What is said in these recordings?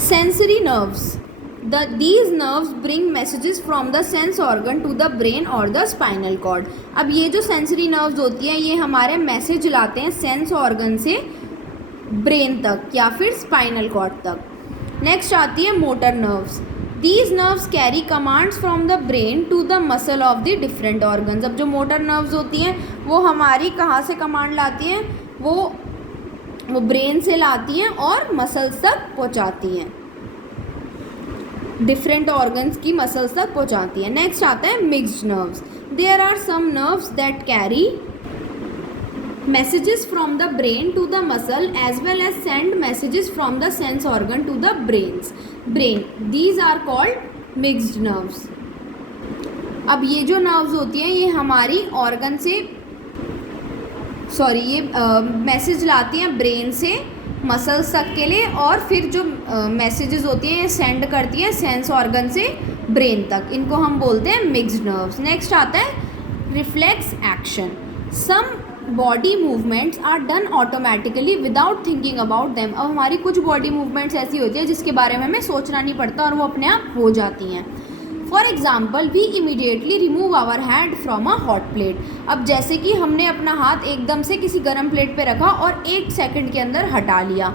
Sensory nerves, these nerves bring messages from the sense organ to the brain or the spinal cord. अब ये जो sensory nerves होती हैं ये हमारे मैसेज लाते हैं सेंस ऑर्गन से ब्रेन तक या फिर स्पाइनल कॉर्ड तक. नेक्स्ट आती है motor nerves. These nerves carry commands from the brain to the muscle of the different organs. अब जो मोटर नर्व्स होती हैं वो हमारी कहाँ से कमांड लाती हैं, वो ब्रेन से लाती हैं और मसल्स तक पहुँचाती हैं, डिफरेंट ऑर्गन्स की मसल्स तक पहुँचाती हैं. नेक्स्ट आता है mixed nerves. There are some nerves that carry messages from the brain to the muscle as well as send messages from the sense organ to the brain. These are called mixed nerves. अब ये जो nerves होती हैं ये हमारी organ से ये message लाती हैं ब्रेन से मसल्स तक के लिए और फिर जो मैसेजेस होती हैं ये सेंड करती हैं सेंस ऑर्गन से ब्रेन तक. इनको हम बोलते हैं मिक्स्ड नर्व्स. नेक्स्ट आता है reflex action. Some body movements are done automatically without thinking about them. अब हमारी कुछ बॉडी मूवमेंट्स ऐसी होती है जिसके बारे में हमें सोचना नहीं पड़ता और वो अपने आप हो जाती हैं. For example we immediately remove our hand from a hot plate. अब जैसे कि हमने अपना हाथ एकदम से किसी गर्म प्लेट पे रखा और 1 सेकंड के अंदर हटा लिया.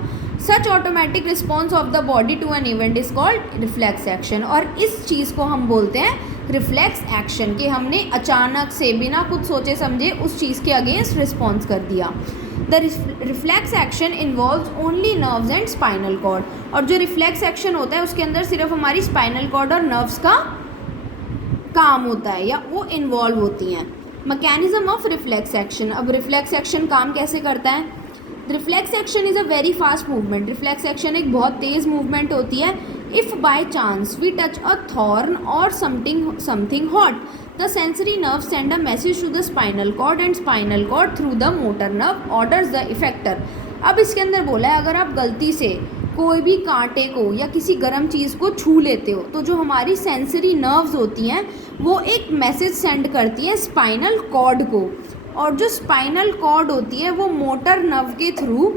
Such automatic response of the body to an event is called reflex action. और इस चीज़ को हम बोलते हैं रिफ्लेक्स एक्शन, कि हमने अचानक से बिना कुछ सोचे समझे उस चीज़ के अगेंस्ट रिस्पॉन्स कर दिया. The reflex action involves only nerves and spinal cord. और जो रिफ्लेक्स एक्शन होता है उसके अंदर सिर्फ हमारी स्पाइनल कॉर्ड और नर्व्स का काम होता है या वो इन्वॉल्व होती हैं. Mechanism of reflex action. अब रिफ्लेक्स एक्शन काम कैसे करता है. Reflex action is a very fast movement. Reflex action एक बहुत तेज़ मूवमेंट होती है. If by chance we touch a thorn और something hot, the sensory nerve send a message to the spinal cord and spinal cord through the motor nerve orders the effector. अब इसके अंदर बोला है अगर आप गलती से कोई भी कांटे को या किसी गर्म चीज़ को छू लेते हो तो जो हमारी सेंसरी नर्व्स होती हैं वो एक मैसेज सेंड करती हैं स्पाइनल कॉर्ड को, और जो स्पाइनल कॉर्ड होती है वो मोटर नर्व के through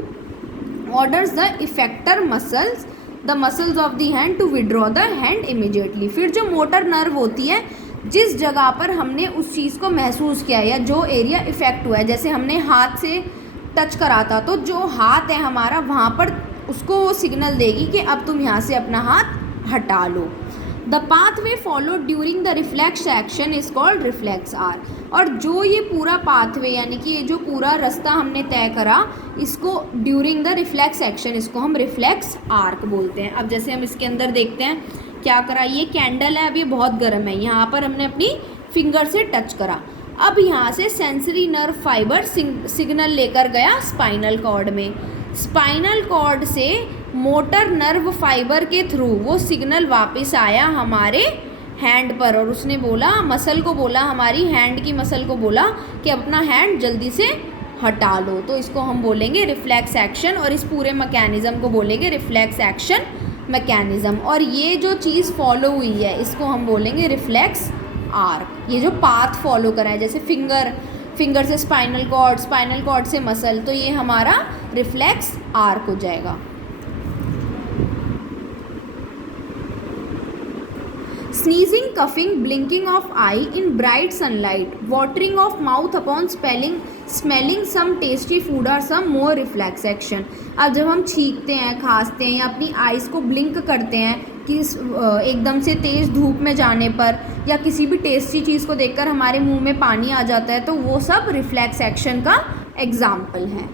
orders the effector muscles of the hand to withdraw the hand immediately. फिर जो मोटर नर्व होती है जिस जगह पर हमने उस चीज़ को महसूस किया या जो एरिया इफेक्ट हुआ है, जैसे हमने हाथ से टच करा था तो जो हाथ है हमारा वहाँ पर उसको वो सिग्नल देगी कि अब तुम यहाँ से अपना हाथ हटा लो. The pathway followed during the reflex action is called reflex arc. और जो ये पूरा पाथवे यानी कि ये जो पूरा रास्ता हमने तय करा इसको ड्यूरिंग द रिफ्लेक्स एक्शन इसको हम रिफ्लेक्स आर्क बोलते हैं. अब जैसे हम इसके अंदर देखते हैं क्या करा. ये कैंडल है, अब ये बहुत गर्म है, यहाँ पर हमने अपनी फिंगर से टच करा. अब यहाँ से सेंसरी नर्व फाइबर सिग्नल लेकर गया स्पाइनल कॉर्ड में. स्पाइनल कॉर्ड से मोटर नर्व फाइबर के थ्रू वो सिग्नल वापस आया हमारे हैंड पर और उसने बोला मसल को बोला, हमारी हैंड की मसल को बोला कि अपना हैंड जल्दी से हटा लो. तो इसको हम बोलेंगे रिफ्लेक्स एक्शन और इस पूरे मैकेनिज़्म को बोलेंगे रिफ्लेक्स एक्शन मैकेनिज़्म. और ये जो चीज़ फॉलो हुई है इसको हम बोलेंगे रिफ्लेक्स आर्क. ये जो पाथ फॉलो करा है जैसे फिंगर से स्पाइनल कॉर्ड से मसल, तो ये हमारा रिफ्लेक्स आर्क हो जाएगा. Sneezing, coughing, blinking of eye in bright sunlight, watering of mouth upon smelling some tasty food are some more reflex action. अब जब हम छींकते हैं, खांसते हैं या अपनी आइज़ को ब्लिंक करते हैं कि एकदम से तेज़ धूप में जाने पर या किसी भी टेस्टी चीज़ को देखकर हमारे मुंह में पानी आ जाता है, तो वो सब रिफ्लेक्स एक्शन का एग्जाम्पल है.